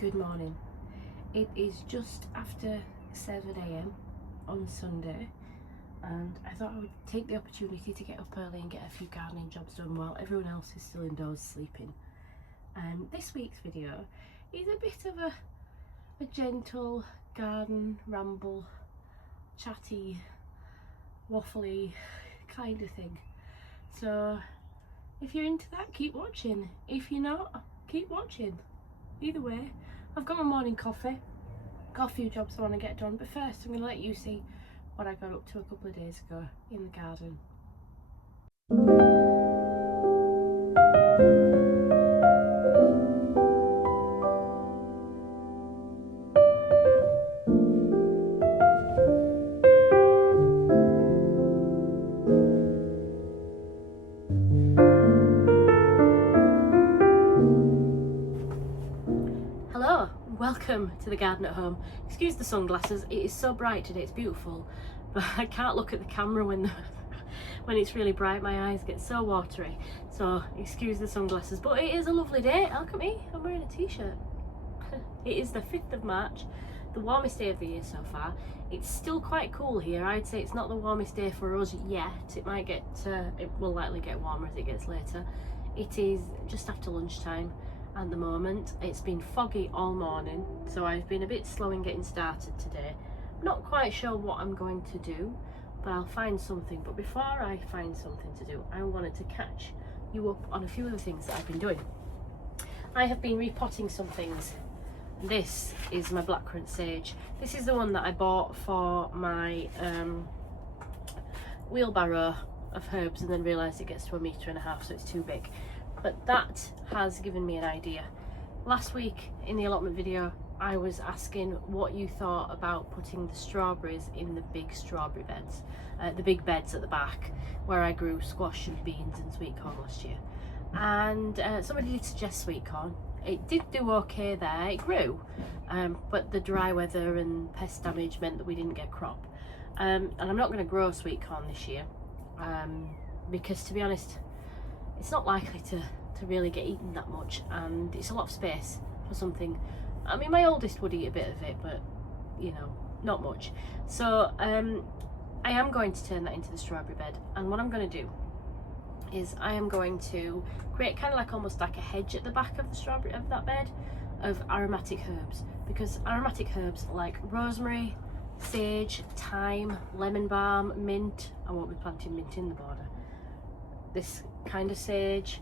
Good morning. It is just after 7 a.m. on Sunday, and I thought I would take the opportunity to get up early and get a few gardening jobs done while everyone else is still indoors sleeping. This week's video is a bit of a gentle garden ramble, chatty, waffly kind of thing. So if you're into that, keep watching. If you're not, keep watching. Either way, I've got my morning coffee, got a few jobs I want to get done, but first I'm going to let you see what I got up to a couple of days ago in the garden. Hello, welcome to the garden at home. Excuse the sunglasses, it is so bright today, it's beautiful, but I can't look at the camera when it's really bright. My eyes get so watery, so excuse the sunglasses, but it is a lovely day. Look at me, I'm wearing a t-shirt. It is the 5th of March, the warmest day of the year so far. It's still quite cool here. I'd say it's not the warmest day for us yet. It will likely get warmer as it gets later. It is just after lunchtime at the moment. It's been foggy all morning, so I've been a bit slow in getting started today. I'm not quite sure what I'm going to do, but I'll find something. But before I find something to do, I wanted to catch you up on a few of the things that I've been doing. I have been repotting some things. This is my blackcurrant sage. This is the one that I bought for my wheelbarrow of herbs and then realised it gets to 1.5 meters, so it's too big. But that has given me an idea. Last week in the allotment video, I was asking what you thought about putting the strawberries in the big strawberry beds, the big beds at the back where I grew squash and beans and sweet corn last year. And somebody did suggest sweet corn. It did do okay there, it grew, but the dry weather and pest damage meant that we didn't get crop. And I'm not going to grow sweet corn this year because, to be honest, it's not likely to really get eaten that much, and it's a lot of space for something. I mean, my oldest would eat a bit of it, but you know, not much. So I am going to turn that into the strawberry bed, and what I'm going to do is I am going to create kind of like almost like a hedge at the back of the strawberry of that bed of aromatic herbs, because aromatic herbs like rosemary, sage, thyme, lemon balm, mint. I won't be planting mint in the border. This kind of sage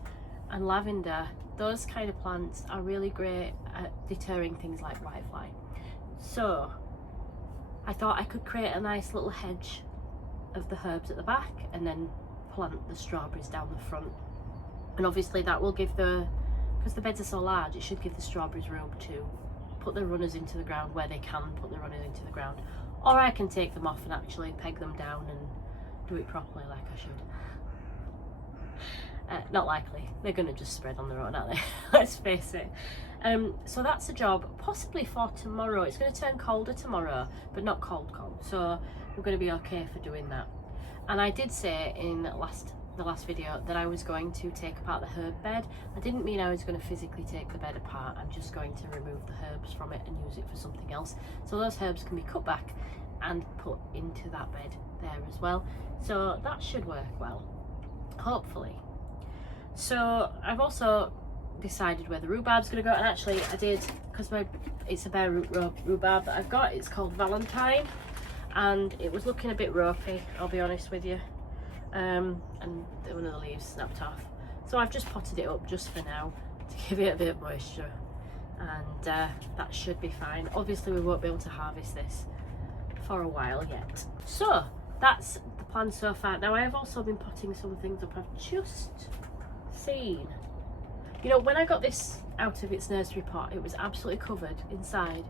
and lavender, those kind of plants are really great at deterring things like whitefly. So I thought I could create a nice little hedge of the herbs at the back and then plant the strawberries down the front. And obviously that will give because the beds are so large, it should give the strawberries room to put the runners into the ground where they can put the runners into the ground. Or I can take them off and actually peg them down and do it properly like I should. Not likely, they're going to just spread on their own, aren't they? Let's face it. So that's a job possibly for tomorrow. It's going to turn colder tomorrow, but not cold, so we're going to be okay for doing that. And I did say in the last video that I was going to take apart the herb bed. I didn't mean I was going to physically take the bed apart. I'm just going to remove the herbs from it and use it for something else. So those herbs can be cut back and put into that bed there as well. So that should work well, hopefully. So I've also decided where the rhubarb's going to go, and actually I did, because it's a bare root rhubarb that I've got. It's called Valentine, and it was looking a bit ropey, I'll be honest with you, and one of the leaves snapped off. So I've just potted it up just for now to give it a bit of moisture, and that should be fine. Obviously we won't be able to harvest this for a while yet. So that's the plan so far. Now I have also been potting some things up. I've just seen, you know, when I got this out of its nursery pot, it was absolutely covered inside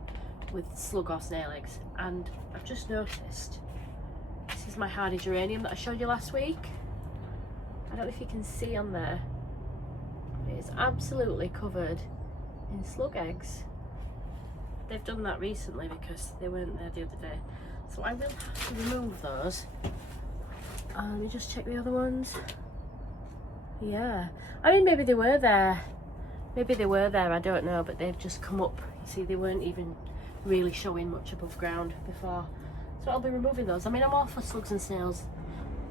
with slug or snail eggs, and I've just noticed, this is my hardy geranium that I showed you last week. I don't know if you can see on there, it's absolutely covered in slug eggs. They've done that recently because they weren't there the other day, so I will have to remove those. Let me just check the other ones. Yeah, I mean, maybe they were there Maybe they were there, I don't know, but they've just come up. You see, they weren't even really showing much above ground before. So I'll be removing those. I mean, I'm all for slugs and snails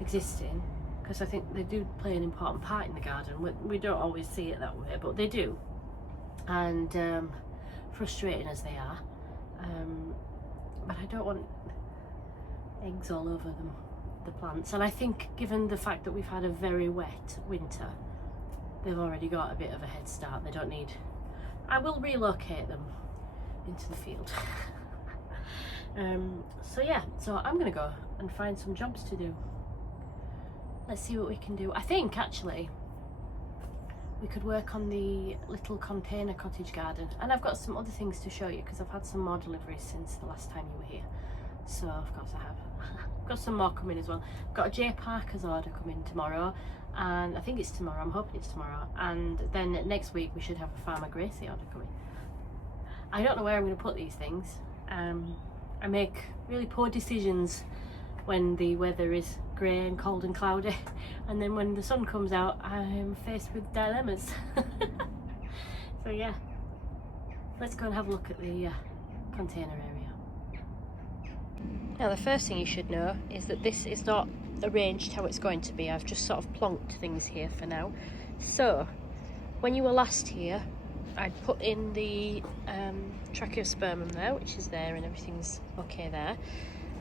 existing, because I think they do play an important part in the garden. We don't always see it that way, but they do. And frustrating as they are. But I don't want eggs all over them, the plants. And I think given the fact that we've had a very wet winter, they've already got a bit of a head start. They don't need... I will relocate them into the field. So yeah, so I'm gonna go and find some jobs to do. Let's see what we can do. I think actually we could work on the little container cottage garden, and I've got some other things to show you because I've had some more deliveries since the last time you were here. So of course I have. Got some more coming as well. Got a J Parker's order coming tomorrow, and I think it's tomorrow, I'm hoping it's tomorrow, and then next week we should have a Farmer Gracie order coming. I don't know where I'm going to put these things. I make really poor decisions when the weather is grey and cold and cloudy, and then when the sun comes out I'm faced with dilemmas. So yeah, let's go and have a look at the container area. Now the first thing you should know is that this is not arranged how it's going to be. I've just sort of plonked things here for now. So when you were last here, I'd put in the tracheospermum there, which is there, and everything's okay there.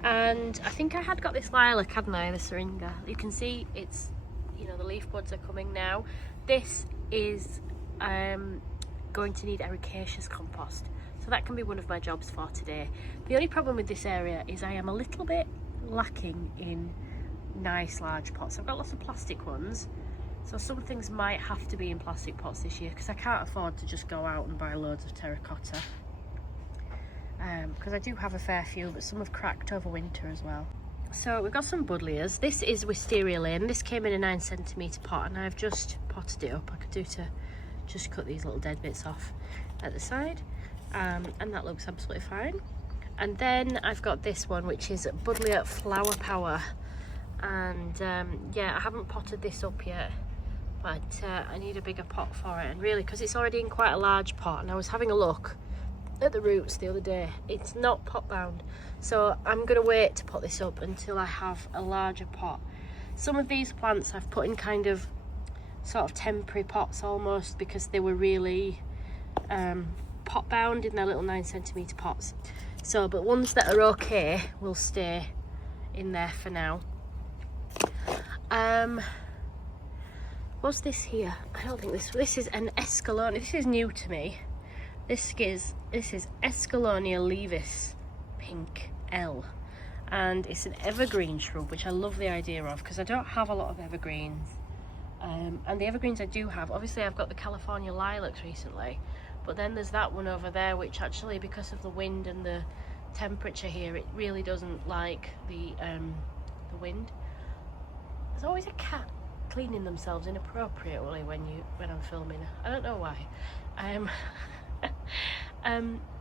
And I think I had got this lilac, hadn't I, the syringa. You can see it's, you know, the leaf buds are coming now. This is going to need ericaceous compost, so that can be one of my jobs for today. The only problem with this area is I am a little bit lacking in nice large pots. I've got lots of plastic ones, so some things might have to be in plastic pots this year because I can't afford to just go out and buy loads of terracotta. Because I do have a fair few, but some have cracked over winter as well. So we've got some buddleias. This is Wisteria Lane. This came in a 9cm pot, and I've just potted it up. I could do to just cut these little dead bits off at the side, and that looks absolutely fine. And then I've got this one, which is Buddleia Flower Power, and yeah, I haven't potted this up yet, but I need a bigger pot for it. And really, because it's already in quite a large pot, and I was having a look at the roots the other day, it's not pot bound, so I'm gonna wait to put this up until I have a larger pot. Some of these plants I've put in kind of sort of temporary pots almost, because they were really pot bound in their little 9cm pots. So, but ones that are okay will stay in there for now. What's this here? I don't think this is an Escallonia. This is new to me. This is Escallonia leavis pink L, and it's an evergreen shrub, which I love the idea of because I don't have a lot of evergreens. And the evergreens I do have, obviously I've got the California lilacs recently, but then there's that one over there, which actually, because of the wind and the temperature here, it really doesn't like the wind. There's always a cat cleaning themselves inappropriately when I'm filming. I don't know why.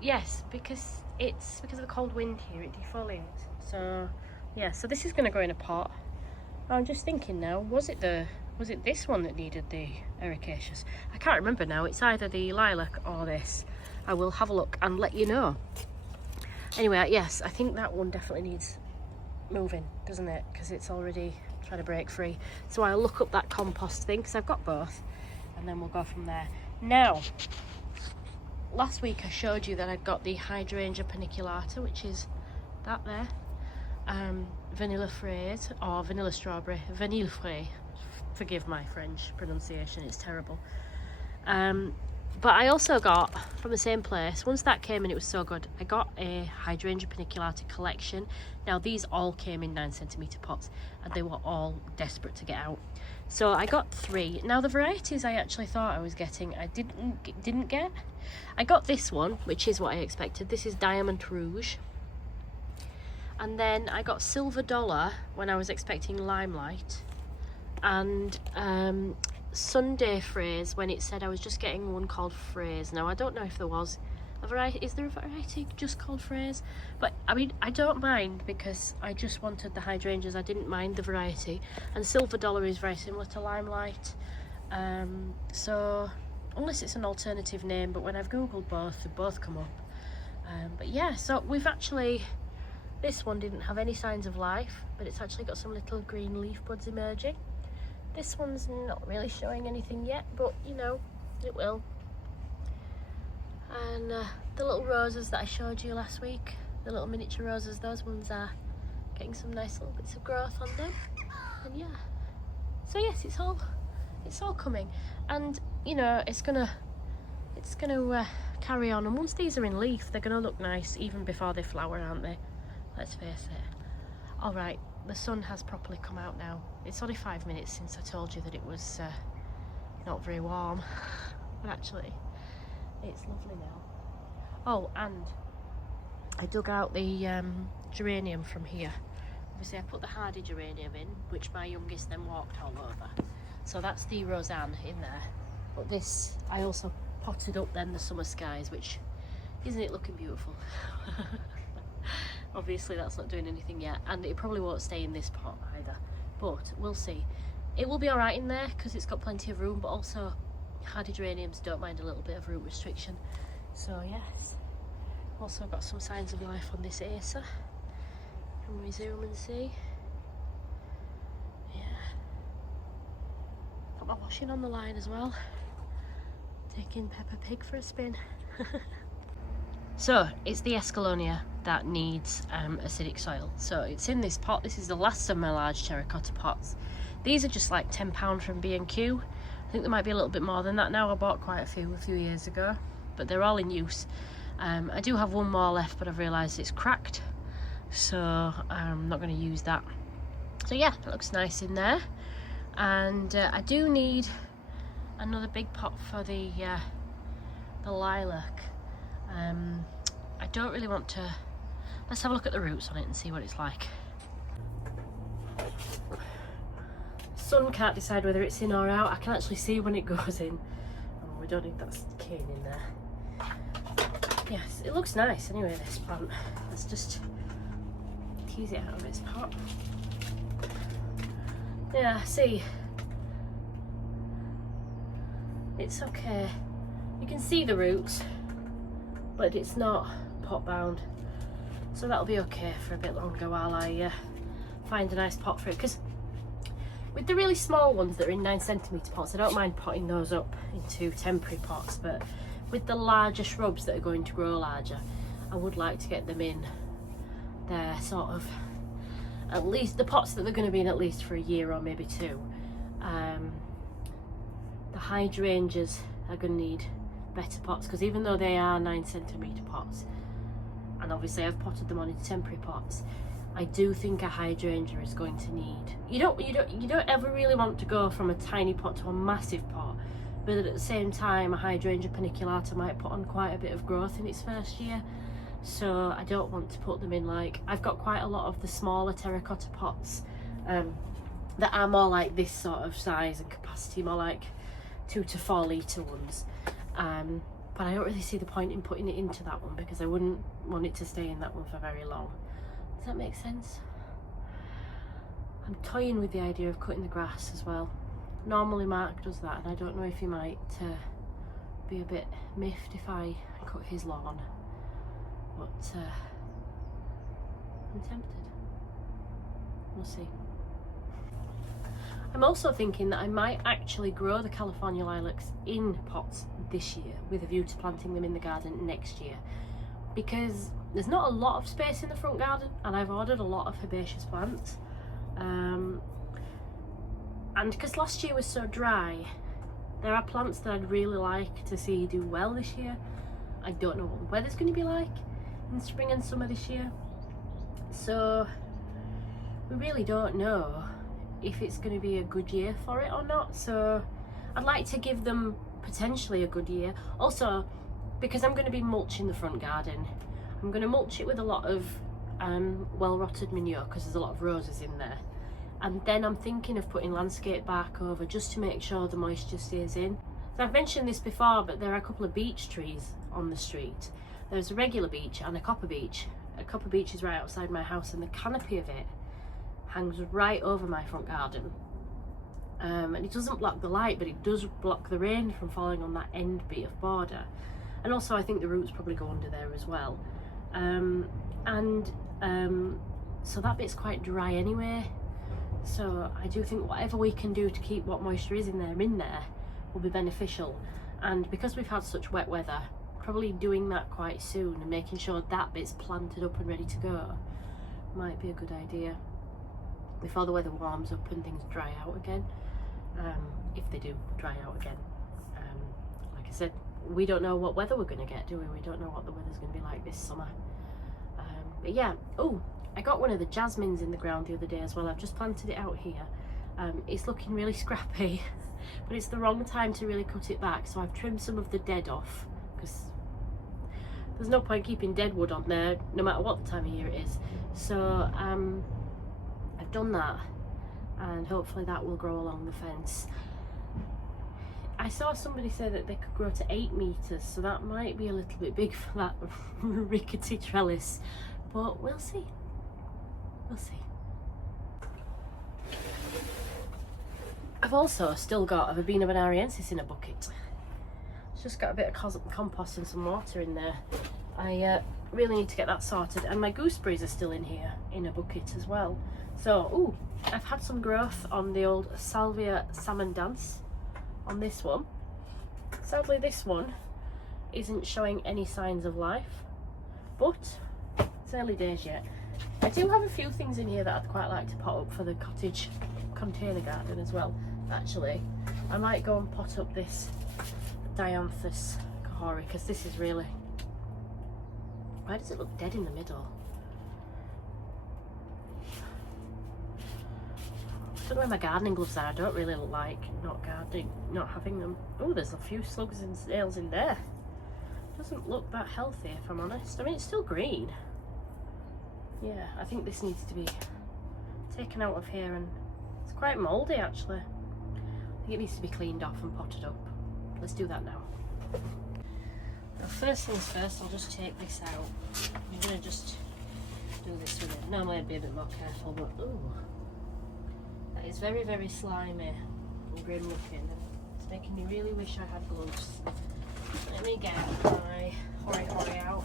Yes, because of the cold wind here, it defoliates. So yeah, so this is going to go in a pot. I'm just thinking now, was it this one that needed the ericaceous? I can't remember now. It's either the lilac or this. I will have a look and let you know. Anyway, yes, I think that one definitely needs moving, doesn't it? Because it's already trying to break free. So I'll look up that compost thing, because I've got both, and then we'll go from there. Now, last week I showed you that I'd got the hydrangea paniculata, which is that there. Vanilla fraise, or vanilla strawberry, vanille fraise. Forgive my French pronunciation, it's terrible. But I also got, from the same place, once that came in, it was so good, I got a hydrangea paniculata collection. Now these all came in 9cm pots, and they were all desperate to get out. So I got 3. Now the varieties I actually thought I was getting, I didn't get. I got this one, which is what I expected. This is Diamond Rouge. And then I got Silver Dollar when I was expecting Limelight. And Sunday Fraise when it said I was just getting one called Fraise. Now I don't know if there was a variety. Is there a variety just called Fraise? But I mean, I don't mind, because I just wanted the hydrangeas. I didn't mind the variety. And Silver Dollar is very similar to Limelight. So unless it's an alternative name, but when I've googled both, they both come up. But yeah, so we've actually, this one didn't have any signs of life, but it's actually got some little green leaf buds emerging. This one's not really showing anything yet, but you know, it will. And the little roses that I showed you last week, the little miniature roses, those ones are getting some nice little bits of growth on them. And yeah, so yes, it's all coming, and you know, it's gonna carry on. And once these are in leaf, they're gonna look nice even before they flower, aren't they? Let's face it. All right, the sun has properly come out now. It's only 5 minutes since I told you that it was not very warm, but actually it's lovely now. Oh, and I dug out the geranium from here. Obviously I put the hardy geranium in, which my youngest then walked all over. So that's the Roseanne in there. But this, I also potted up then the summer skies, which, isn't it looking beautiful? Obviously that's not doing anything yet, and it probably won't stay in this pot either, but we'll see. It will be all right in there because it's got plenty of room, but also hardy geraniums don't mind a little bit of root restriction. So yes, also got some signs of life on this Acer. Can we zoom and see? Yeah. Got my washing on the line as well. Taking Peppa Pig for a spin. So it's the Escallonia that needs acidic soil. So it's in this pot. This is the last of my large terracotta pots. These are just like £10 from B&Q. I think there might be a little bit more than that now. I bought quite a few years ago, but they're all in use. I do have one more left, but I've realised it's cracked, so I'm not going to use that. So yeah, it looks nice in there. And I do need another big pot for the lilac. I don't really want to. Let's have a look at the roots on it and see what it's like. Sun can't decide whether it's in or out. I can actually see when it goes in. Oh, we don't need that cane in there. Yes, it looks nice anyway, this plant. Let's just tease it out of its pot. Yeah, see, it's okay. You can see the roots, but it's not pot bound, so that'll be okay for a bit longer while I find a nice pot for it. Because with the really small ones that are in 9cm pots, I don't mind potting those up into temporary pots, but with the larger shrubs that are going to grow larger, I would like to get them in their sort of, at least the pots that they're going to be in at least for a year or maybe two. The hydrangeas are going to need better pots, because even though they are 9cm pots, and obviously I've potted them on into temporary pots, I do think a hydrangea is going to need, you don't ever really want to go from a tiny pot to a massive pot, but at the same time a hydrangea paniculata might put on quite a bit of growth in its first year. So I don't want to put them in, like, I've got quite a lot of the smaller terracotta pots that are more like this sort of size and capacity, more like 2 to 4 litre ones. But I don't really see the point in putting it into that one, because I wouldn't want it to stay in that one for very long. Does that make sense? I'm toying with the idea of cutting the grass as well. Normally Mark does that, and I don't know if he might be a bit miffed if I cut his lawn, but I'm tempted. We'll see. I'm also thinking that I might actually grow the California lilacs in pots this year with a view to planting them in the garden next year, because there's not a lot of space in the front garden and I've ordered a lot of herbaceous plants, and because last year was so dry, there are plants that I'd really like to see do well this year. I don't know what the weather's going to be like in spring and summer this year, so we really don't know if it's going to be a good year for it or not. So I'd like to give them potentially a good year. Also, because I'm going to be mulching the front garden, I'm going to mulch it with a lot of well rotted manure, because there's a lot of roses in there, and then I'm thinking of putting landscape bark over just to make sure the moisture stays in. So I've mentioned this before, but there are a couple of beech trees on the street. There's a regular beech and a copper beech. A copper beech is right outside my house, and the canopy of it hangs right over my front garden, and it doesn't block the light, but it does block the rain from falling on that end bit of border. And also I think the roots probably go under there as well. So that bit's quite dry anyway. So I do think whatever we can do to keep what moisture is in there will be beneficial. And because we've had such wet weather, probably doing that quite soon and making sure that bit's planted up and ready to go might be a good idea before the weather warms up and things dry out again, if they do dry out again. Like I said, we don't know what weather we're going to get, do we? We don't know what the weather's going to be like this summer. But yeah, oh, I got one of the jasmines in the ground the other day as well. I've just planted it out here. It's looking really scrappy, but it's the wrong time to really cut it back, so I've trimmed some of the dead off, because there's no point keeping dead wood on there no matter what the time of year it is. So I've done that, and hopefully that will grow along the fence. I saw somebody say that they could grow to 8 meters, so that might be a little bit big for that rickety trellis, but we'll see. We'll see. I've also still got a Verbena bonariensis in a bucket. It's just got a bit of compost and some water in there. I really need to get that sorted, and my gooseberries are still in here in a bucket as well. So, ooh, I've had some growth on the old Salvia salmon dance on this one. Sadly, this one isn't showing any signs of life, but it's early days yet. I do have a few things in here that I'd quite like to pot up for the cottage container garden as well. Actually, I might go and pot up this Dianthus kahori, because this is really... Why does it look dead in the middle? I don't know where my gardening gloves are. I don't really like not having them. Oh, there's a few slugs and snails in there. Doesn't look that healthy, if I'm honest. I mean, it's still green. Yeah, I think this needs to be taken out of here, and it's quite mouldy actually. I think it needs to be cleaned off and potted up. Let's do that now. Now, first things first, I'll just take this out. I'm going to just do this with it. Normally I'd be a bit more careful, but ooh, that is very, very slimy and grim looking. It's making me really wish I had gloves. Let me get my hori out.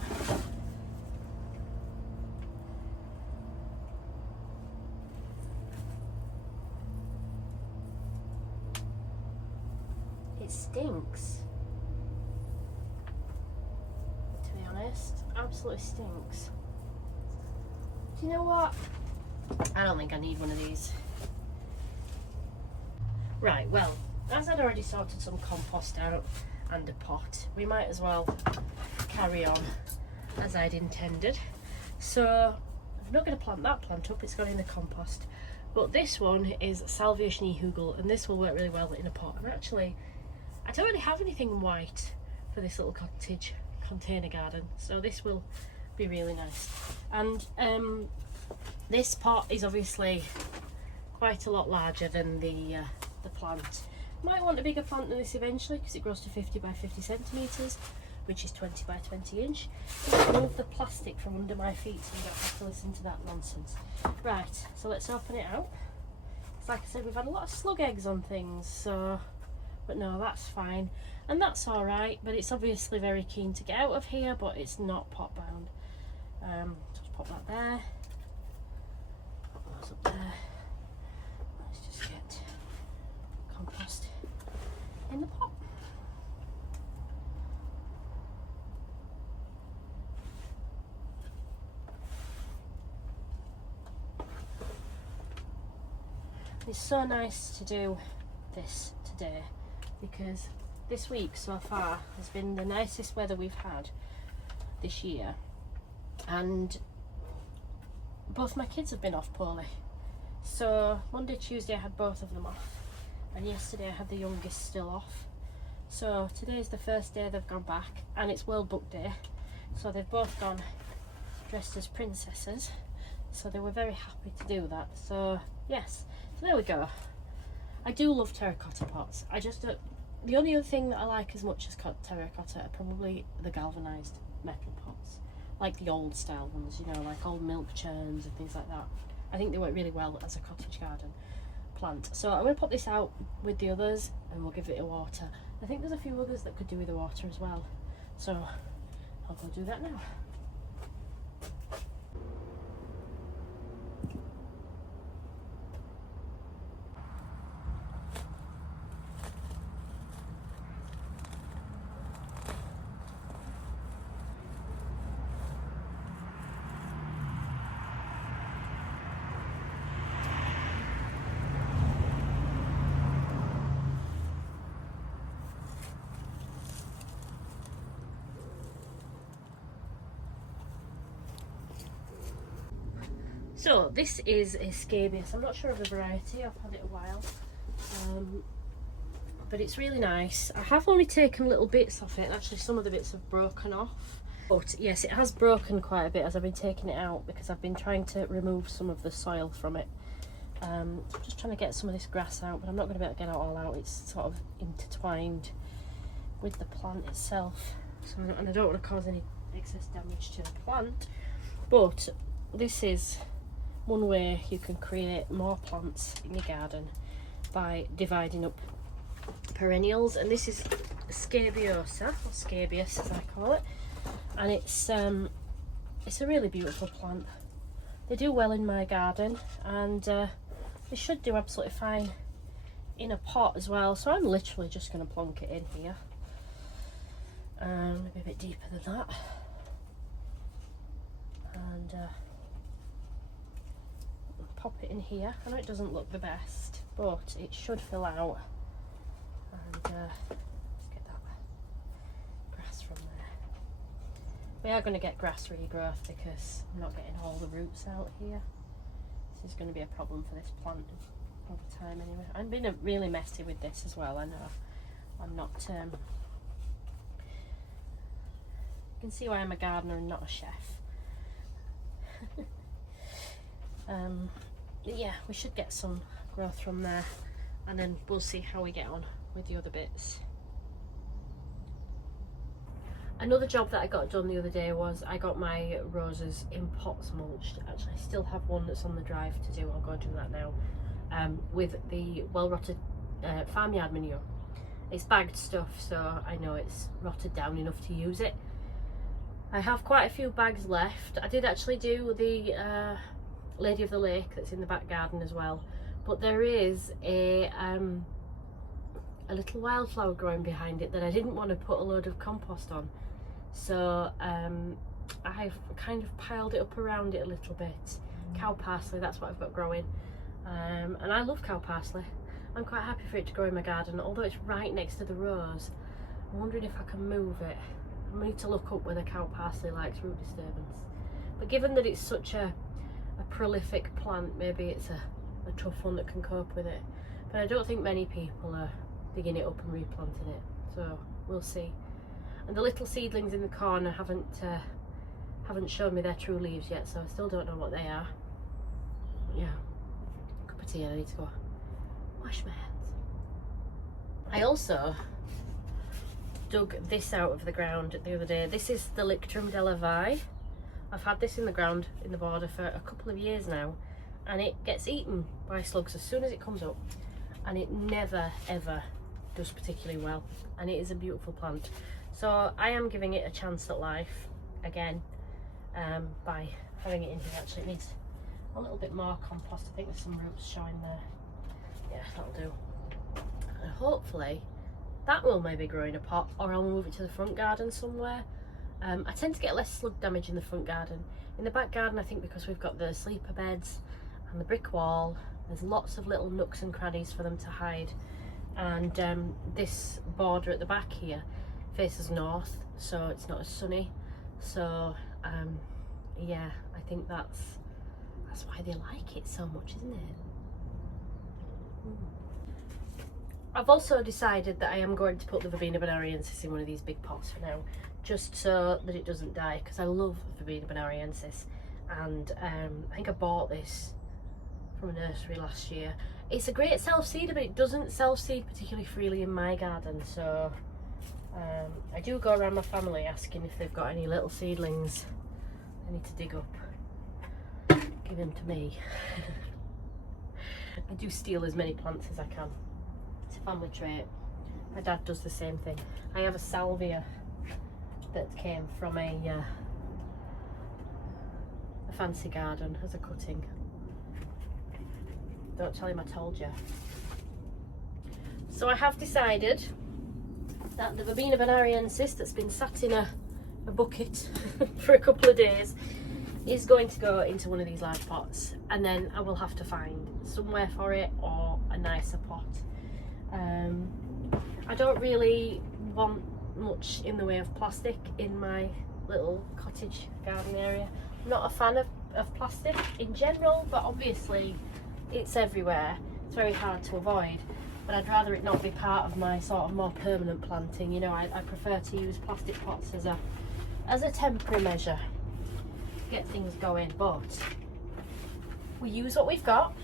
It stinks. To be honest, absolutely stinks. Do you know what? I don't think I need one of these. Right, well, as I'd already sorted some compost out and a pot, we might as well carry on as I'd intended. So I'm not going to plant that plant up, it's gone in the compost. But this one is Salvia schneehugel, and this will work really well in a pot. And actually, I don't really have anything white for this little cottage container garden, so this will be really nice. And this pot is obviously quite a lot larger than the plant. Might want a bigger plant than this eventually, because it grows to 50 by 50 centimetres, which is 20 by 20 inch. Just move the plastic from under my feet so you don't have to listen to that nonsense. Right, so let's open it out. It's like I said, we've had a lot of slug eggs on things, so, but no, that's fine. And that's alright, but it's obviously very keen to get out of here, but it's not pot bound. Just pop that there. Pop those up there. Let's just get compost in the pot. It's so nice to do this today, because this week so far has been the nicest weather we've had this year, and both my kids have been off poorly. So Monday, Tuesday I had both of them off, and yesterday I had the youngest still off. So today's the first day they've gone back, and it's World Book Day, so they've both gone dressed as princesses, so they were very happy to do that. So yes, so there we go. I do love terracotta pots. I just don't, the only other thing that I like as much as terracotta are probably the galvanised metal pots, like the old style ones, you know, like old milk churns and things like that. I think they work really well as a cottage garden plant. So I'm going to pop this out with the others and we'll give it a water. I think there's a few others that could do with the water as well, so I'll go do that now. So this is a scabious. I'm not sure of the variety, I've had it a while, but it's really nice. I have only taken little bits off it, and actually some of the bits have broken off. But yes, it has broken quite a bit as I've been taking it out, because I've been trying to remove some of the soil from it. I'm just trying to get some of this grass out, but I'm not going to be able to get it all out. It's sort of intertwined with the plant itself, so, and I don't want to cause any excess damage to the plant. But this is one way you can create more plants in your garden, by dividing up perennials. And this is scabiosa, or scabious as I call it, and it's a really beautiful plant. They do well in my garden, and they should do absolutely fine in a pot as well. So I'm literally just going to plonk it in here, maybe a bit deeper than that, and pop it in here. I know it doesn't look the best, but it should fill out. And let's get that grass from there. We are going to get grass regrowth because I'm not getting all the roots out here. This is going to be a problem for this plant over time anyway. I'm being really messy with this as well, I know. I'm not, you can see why I'm a gardener and not a chef. Yeah, we should get some growth from there, and then we'll see how we get on with the other bits. Another job that I got done the other day was I got my roses in pots mulched. Actually, I still have one that's on the drive to do. I'll go do that now, with the well-rotted farmyard manure. It's bagged stuff, so I know it's rotted down enough to use it. I have quite a few bags left. I did actually do the Lady of the Lake that's in the back garden as well, but there is a little wildflower growing behind it that I didn't want to put a load of compost on, so I've kind of piled it up around it a little bit. Cow parsley, that's what I've got growing, and I love cow parsley. I'm quite happy for it to grow in my garden, although it's right next to the rose. I'm wondering if I can move it. I need to look up whether cow parsley likes root disturbance, but given that it's such a prolific plant, maybe it's a tough one that can cope with it. But I don't think many people are digging it up and replanting it, so we'll see. And the little seedlings in the corner haven't shown me their true leaves yet, so I still don't know what they are. But yeah, cup of tea, I need to go wash my hands. I also dug this out of the ground the other day. This is the Lictrum deliveries. I've had this in the ground in the border for a couple of years now, and it gets eaten by slugs as soon as it comes up, and it never ever does particularly well, and it is a beautiful plant. So I am giving it a chance at life again, by having it in here. Actually, it needs a little bit more compost. I think there's some roots showing there. Yeah, that'll do. And hopefully that will maybe grow in a pot, or I'll move it to the front garden somewhere. I tend to get less slug damage in the front garden. In the back garden, I think because we've got the sleeper beds and the brick wall, there's lots of little nooks and crannies for them to hide. And this border at the back here faces north, so it's not as sunny. So yeah, I think that's why they like it so much, isn't it? I've also decided that I am going to put the Verbena bonariensis in one of these big pots for now, just so that it doesn't die, because I love Verbena bonariensis, and I think I bought this from a nursery last year. It's a great self-seeder, but it doesn't self-seed particularly freely in my garden, so I do go around my family asking if they've got any little seedlings I need to dig up. Give them to me. I do steal as many plants as I can. It's a family trait. My dad does the same thing. I have a salvia that came from a fancy garden as a cutting. Don't tell him I told you. So I have decided that the Verbena bonariensis that's been sat in a bucket for a couple of days is going to go into one of these large pots, and then I will have to find somewhere for it or a nicer pot. I don't really want much in the way of plastic in my little cottage garden area. I'm not a fan of plastic in general, but obviously it's everywhere. It's very hard to avoid, but I'd rather it not be part of my sort of more permanent planting. You know, I prefer to use plastic pots as a temporary measure to get things going, but we use what we've got,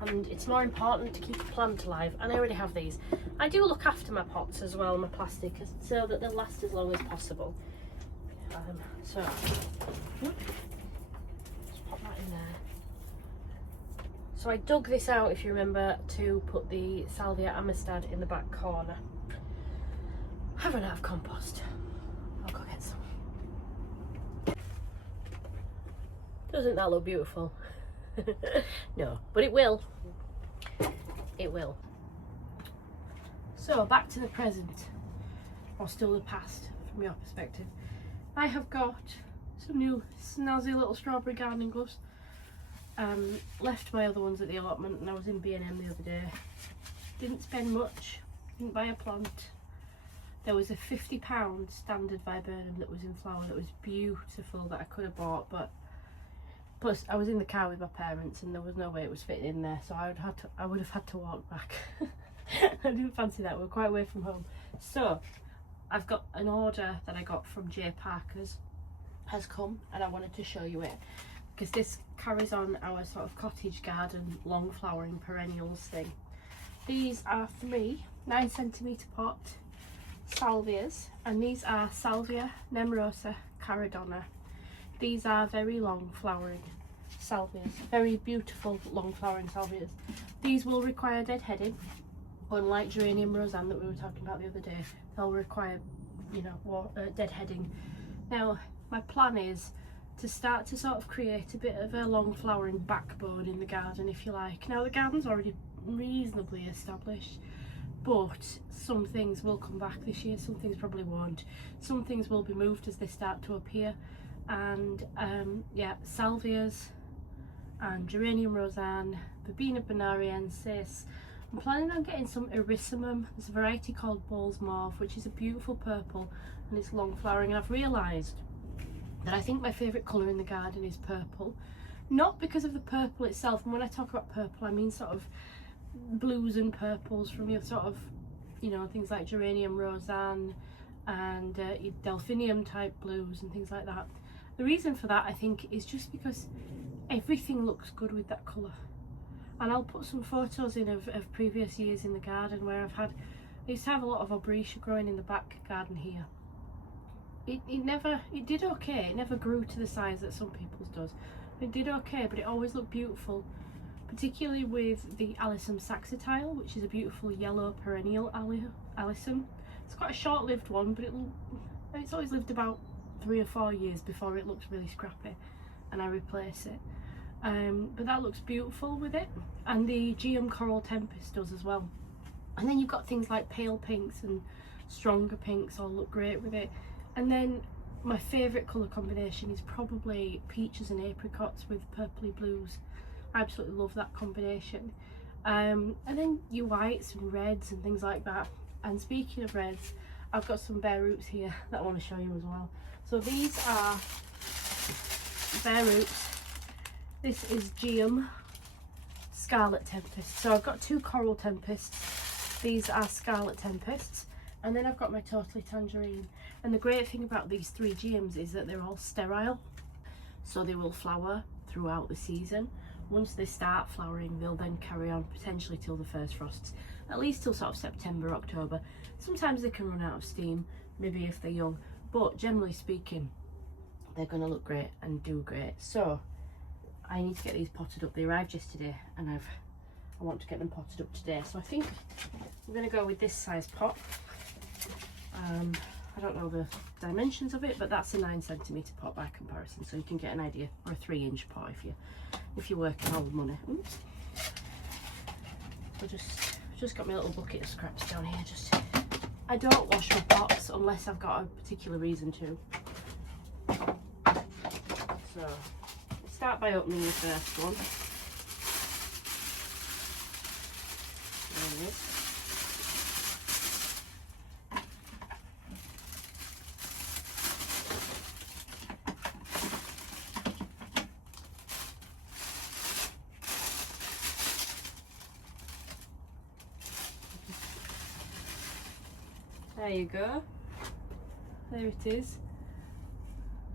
and it's more important to keep a plant alive. And I already have these. I do look after my pots as well, my plastic, so that they'll last as long as possible. So just pop that in there. So I dug this out, if you remember, to put the Salvia amistad in the back corner. I run out of compost. I'll go get some. Doesn't that look beautiful? No, but it will. It will. So back to the present, or still the past from your perspective. I have got some new snazzy little strawberry gardening gloves. Left my other ones at the allotment, and I was in B&M the other day. Didn't spend much, didn't buy a plant. There was a £50 standard viburnum that was in flower that was beautiful that I could have bought, but plus I was in the car with my parents and there was no way it was fitting in there, so I would have had to walk back. I didn't fancy that. We're quite away from home. So I've got an order that I got from J Parker's has come, and I wanted to show you it because this carries on our sort of cottage garden long flowering perennials thing. These are 3 9cm pot salvias, and these are Salvia nemorosa caradonna. These are very long flowering salvias, very beautiful long flowering salvias. These will require deadheading, unlike geranium roseanne that we were talking about the other day. They'll require, you know, deadheading. Now my plan is to start to sort of create a bit of a long flowering backbone in the garden, if you like. Now the garden's already reasonably established, but some things will come back this year, some things probably won't. Some things will be moved as they start to appear, and yeah, salvias and geranium roseanne, Verbena bonariensis. I'm planning on getting some erysimum. There's a variety called Bowles Mauve, which is a beautiful purple and it's long flowering, and I've realised that I think my favourite colour in the garden is purple. Not because of the purple itself, and when I talk about purple I mean sort of blues and purples from your sort of, you know, things like geranium roseanne and delphinium type blues and things like that. The reason for that, I think, is just because everything looks good with that colour. And I'll put some photos in of previous years in the garden where I used to have a lot of aubrietia growing in the back garden here. It did okay. It never grew to the size that some people's does. It did okay, but it always looked beautiful, particularly with the Alyssum saxatile, which is a beautiful yellow perennial Alyssum. It's quite a short-lived one, but it's always lived about 3 or 4 years before it looks really scrappy and I replace it. But that looks beautiful with it, and the Geum Coral Tempest does as well. And then you've got things like pale pinks and stronger pinks all look great with it. And then my favourite colour combination is probably peaches and apricots with purpley blues. I absolutely love that combination. And then your whites and reds and things like that. And speaking of reds, I've got some bare roots here that I want to show you as well. So these are bare roots. This is Geum Scarlet Tempest. So I've got 2 Coral Tempests. These are Scarlet Tempests. And then I've got my Totally Tangerine. And the great thing about these 3 Geums is that they're all sterile. So they will flower throughout the season. Once they start flowering, they'll then carry on potentially till the first frosts. At least till sort of September, October. Sometimes they can run out of steam, maybe if they're young. But generally speaking, they're going to look great and do great. So I need to get these potted up. They arrived yesterday and I want to get them potted up today. So I think I'm going to go with this size pot. I don't know the dimensions of it, but that's a 9cm pot by comparison, so you can get an idea, or a 3-inch pot if you're working on money. Oops. I just got my little bucket of scraps down here. I don't wash my pots unless I've got a particular reason to. So start by opening the first one. There it is. There you go. There it is.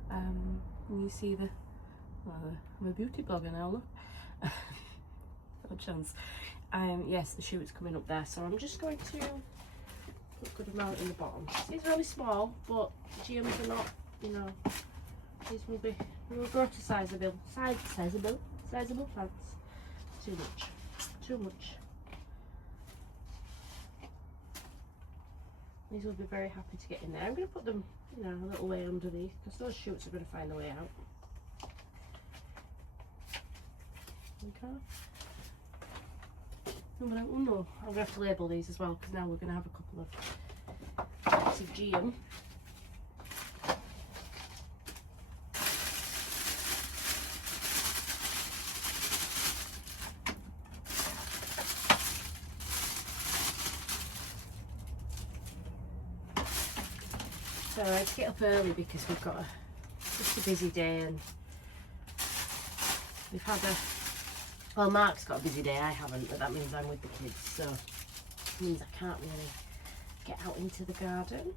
And you see I'm a beauty blogger now, look. No chance. Yes, the shoot's coming up there, so I'm just going to put a good amount in the bottom. These are really small, but GMs are not, you know, these will grow to sizable plants. Too much. These will be very happy to get in there. I'm going to put them, you know, a little way underneath because those shoots are going to find their way out. Okay. No, I'm going to have to label these as well because now we're going to have a couple of types of GM. So I had to get up early because we've got just a busy day, and we've had well, Mark's got a busy day, I haven't, but that means I'm with the kids, so it means I can't really get out into the garden.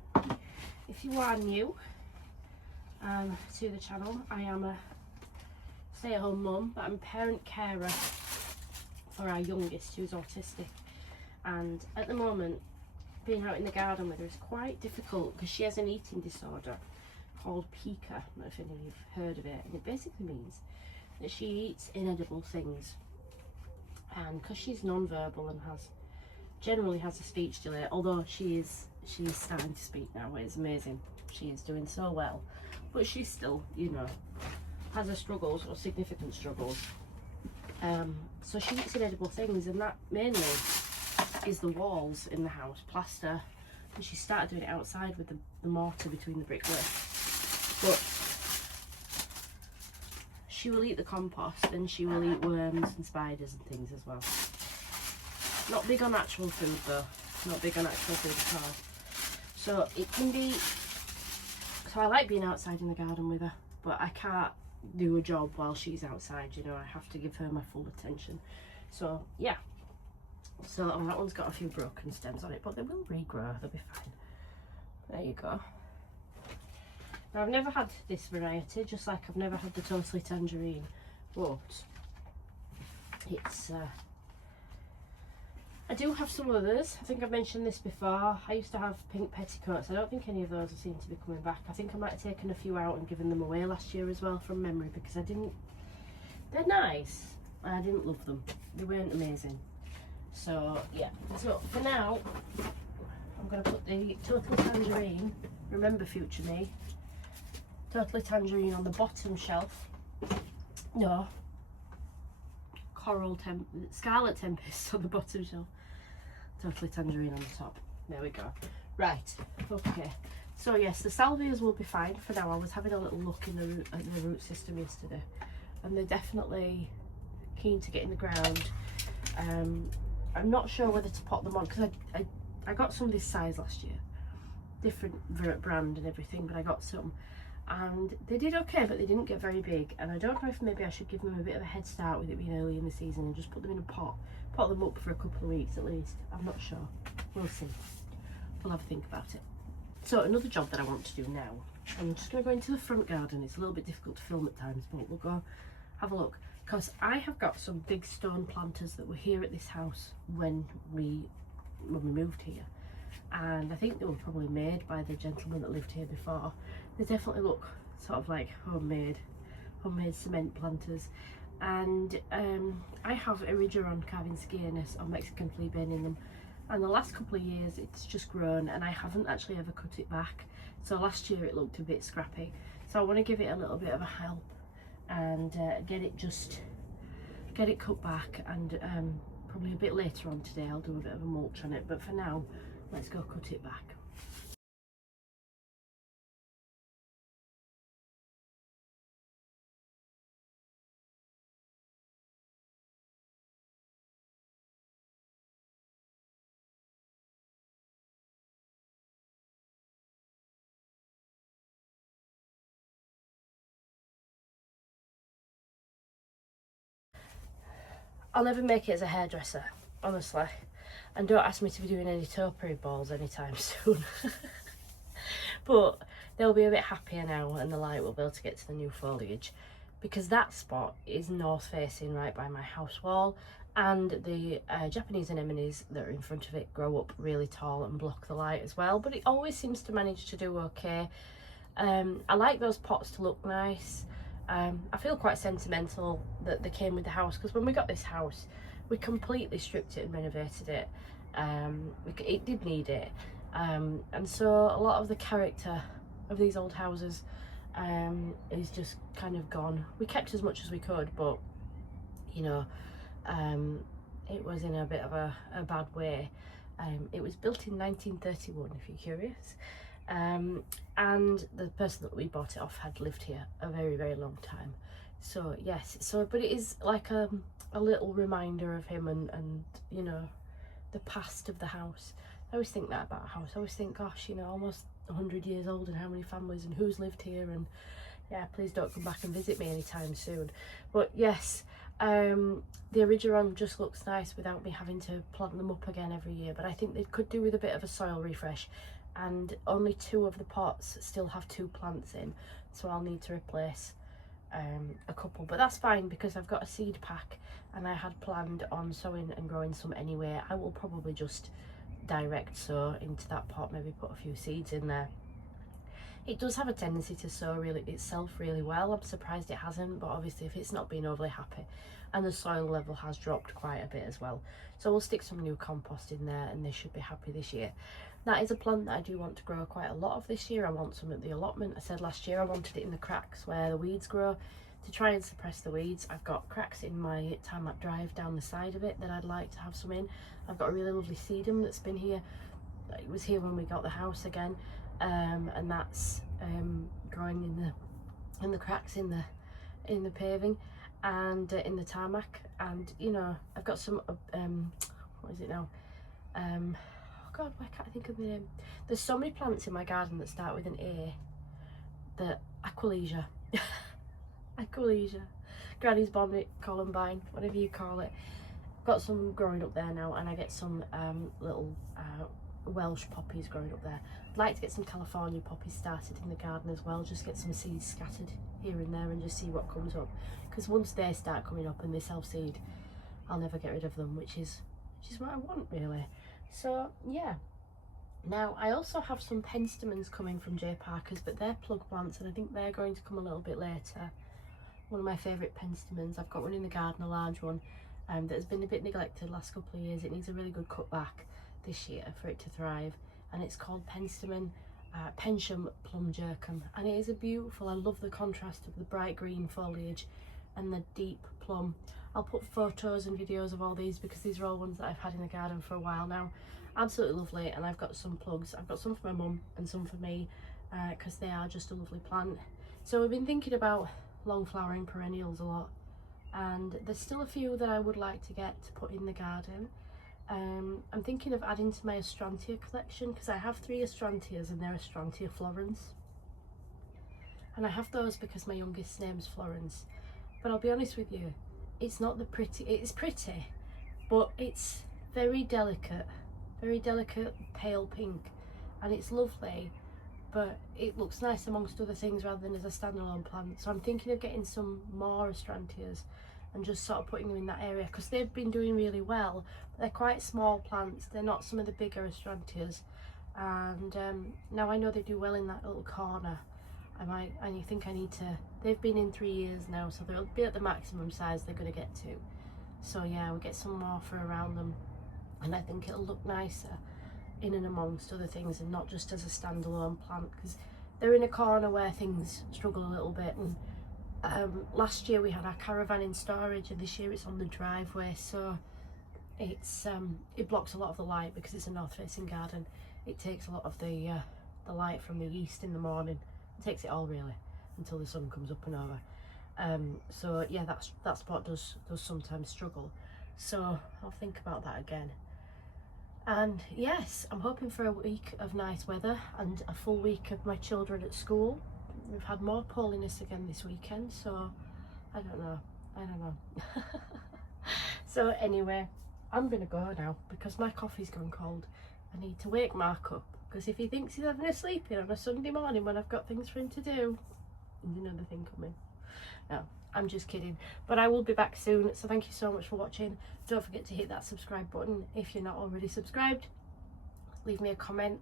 If you are new to the channel, I am a stay-at-home mum, but I'm a parent carer for our youngest who's autistic, and at the moment being out in the garden with her is quite difficult because she has an eating disorder called pica. I don't know if any of you have heard of it, and it basically means that she eats inedible things, and because she's non-verbal and generally has a speech delay, although she is starting to speak now. It's amazing, she is doing so well, but she still, you know, has her struggles, or significant struggles. So she eats inedible things, and that mainly is the walls in the house, plaster, and she started doing it outside with the mortar between the brickwork. But she will eat the compost, and she will eat worms and spiders and things as well. Not big on actual food though, not big on actual food at all. So it can be, so I like being outside in the garden with her, but I can't do a job while she's outside, you know, I have to give her my full attention. So yeah. So that one's got a few broken stems on it, but they will regrow, they'll be fine. There you go. Now I've never had this variety, just like I've never had the totally tangerine, but it's I do have some others. I think I've mentioned this before. I used to have pink petticoats. I don't think any of those seem to be coming back. I think I might have taken a few out and given them away last year as well from memory, because they're nice, and I didn't love them. They weren't amazing. So yeah, so for now I'm going to put the totally tangerine, remember future me, totally tangerine on the bottom shelf. No, Scarlet Tempest on the bottom shelf, totally tangerine on the top. There we go. Right, okay, so yes, the salvias will be fine for now. I was having a little look in the root system yesterday, and they're definitely keen to get in the ground. I'm not sure whether to pot them on because I got some this size last year, different brand and everything, but I got some and they did okay, but they didn't get very big, and I don't know if maybe I should give them a bit of a head start with it being early in the season and just put them in a pot them up for a couple of weeks at least. I'm not sure, we'll see, we'll have a think about it. So another job that I want to do now, I'm just going to go into the front garden. It's a little bit difficult to film at times, but we'll go have a look. Because I have got some big stone planters that were here at this house when we moved here, and I think they were probably made by the gentleman that lived here before. They definitely look sort of like homemade cement planters, and I have Erigeron carving scariness or Mexican flea bane in them, and the last couple of years it's just grown and I haven't actually ever cut it back. So last year it looked a bit scrappy, so I want to give it a little bit of a help and get it cut back, and probably a bit later on today I'll do a bit of a mulch on it, but for now let's go cut it back. I'll never make it as a hairdresser, honestly, and don't ask me to be doing any topiary balls anytime soon. But they'll be a bit happier now and the light will be able to get to the new foliage, because that spot is north facing right by my house wall, and the Japanese anemones that are in front of it grow up really tall and block the light as well, but it always seems to manage to do okay. I like those pots to look nice. I feel quite sentimental that they came with the house, because when we got this house we completely stripped it and renovated it. It did need it, and so a lot of the character of these old houses is just kind of gone. We kept as much as we could, but you know, it was in a bit of a bad way. It was built in 1931, if you're curious. And the person that we bought it off had lived here a very, very long time. So yes, but it is like a little reminder of him and you know, the past of the house. I always think that about a house. I always think, gosh, you know, almost 100 years old, and how many families and who's lived here, and yeah, please don't come back and visit me anytime soon. But yes, the Erigeron just looks nice without me having to plant them up again every year, but I think they could do with a bit of a soil refresh, and only 2 of the pots still have 2 plants in, so I'll need to replace a couple, but that's fine because I've got a seed pack and I had planned on sowing and growing some anyway. I will probably just direct sow into that pot, maybe put a few seeds in there. It does have a tendency to sow itself really well. I'm surprised it hasn't, but obviously if it's not been overly happy, and the soil level has dropped quite a bit as well, so we'll stick some new compost in there and they should be happy this year. That is a plant that I do want to grow quite a lot of this year. I want some at the allotment. I said last year I wanted it in the cracks where the weeds grow, to try and suppress the weeds. I've got cracks in my tarmac drive down the side of it that I'd like to have some in. I've got a really lovely sedum that's been here. It was here when we got the house again, and that's growing in the cracks in the paving and in the tarmac. And you know, I've got some what is it now, oh god, why can't I think of the name? There's so many plants in my garden that start with an A. The Aquilegia. Aquilegia, Granny's bonnet, columbine, whatever you call it. I've got some growing up there now, and I get some little Welsh poppies growing up there. I'd like to get some California poppies started in the garden as well, just get some seeds scattered here and there and just see what comes up, because once they start coming up and they self-seed, I'll never get rid of them, which is what I want really. So yeah. Now I also have some penstemons coming from J Parker's, but they're plug plants and I think they're going to come a little bit later. One of my favourite penstemons. I've got one in the garden, a large one, that has been a bit neglected the last couple of years. It needs a really good cut back this year for it to thrive, and it's called penstemon Pensium plum jercum, and it is a beautiful, I love the contrast of the bright green foliage and the deep plum. I'll put photos and videos of all these because these are all ones that I've had in the garden for a while now. Absolutely lovely. And I've got some plugs. I've got some for my mum and some for me, because they are just a lovely plant. So we've been thinking about long flowering perennials a lot, and there's still a few that I would like to get to put in the garden. I'm thinking of adding to my Astrantia collection, because I have 3 Astrantias and they're Astrantia Florens, and I have those because my youngest name's Florence. But I'll be honest with you, it's not the pretty, it's pretty, but it's very delicate pale pink, and it's lovely, but it looks nice amongst other things rather than as a standalone plant. So I'm thinking of getting some more Astrantias and just sort of putting them in that area, because they've been doing really well, but they're quite small plants. They're not some of the bigger Astrantias, and now I know they do well in that little corner. and you think I need to, they've been in 3 years now, so they'll be at the maximum size they're going to get to. So yeah, we'll get some more for around them, and I think it'll look nicer in and amongst other things and not just as a standalone plant, because they're in a corner where things struggle a little bit. And last year we had our caravan in storage, and this year it's on the driveway, so it's it blocks a lot of the light because it's a north facing garden. It takes a lot of the light from the east in the morning. It takes it all really until the sun comes up and over. So yeah, that spot does sometimes struggle, so I'll think about that again. And yes, I'm hoping for a week of nice weather and a full week of my children at school. We've had more polliness again this weekend, so I don't know. So anyway, I'm gonna go now because my coffee's gone cold. I need to wake Mark up, because if he thinks he's having a sleep in on a Sunday morning when I've got things for him to do, there's another thing coming. No, I'm just kidding, but I will be back soon. So thank you so much for watching. Don't forget to hit that subscribe button if you're not already subscribed. Leave me a comment,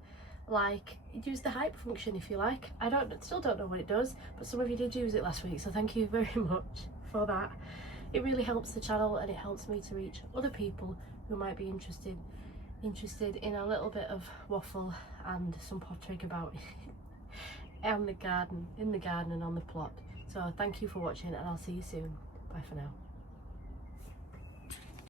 like, use the hype function if you like. I still don't know what it does, but some of you did use it last week, so thank you very much for that. It really helps the channel, and it helps me to reach other people who might be interested in a little bit of waffle and some pottering about in the garden and on the plot. So thank you for watching, and I'll see you soon. Bye for now.